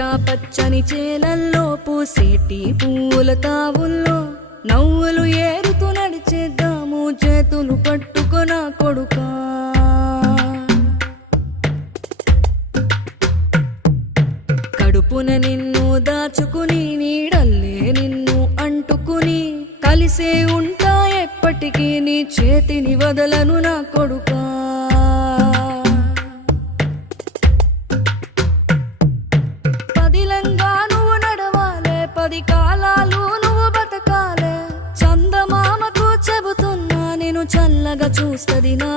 పచ్చా పచ్చని చేలల్లో పూసేటి పూల తావుల్లో నవ్వులు ఏరుతూ నడిచేద్దాము చేతులు పట్టుకొన కొడుకా. కడుపున నిన్ను దాచుకుని నీడల్లే నిన్ను అంటుకుని కలిసే ఉంటా ఎప్పటికీ నీ చేతిని వదలను నా కొడుకా. పదిలంగా నువ్వు నడవాలే, 10 కాలాలు నువ్వు బతకాలే. చందమామకు చెబుతున్నా నేను చల్లగా చూస్తది నా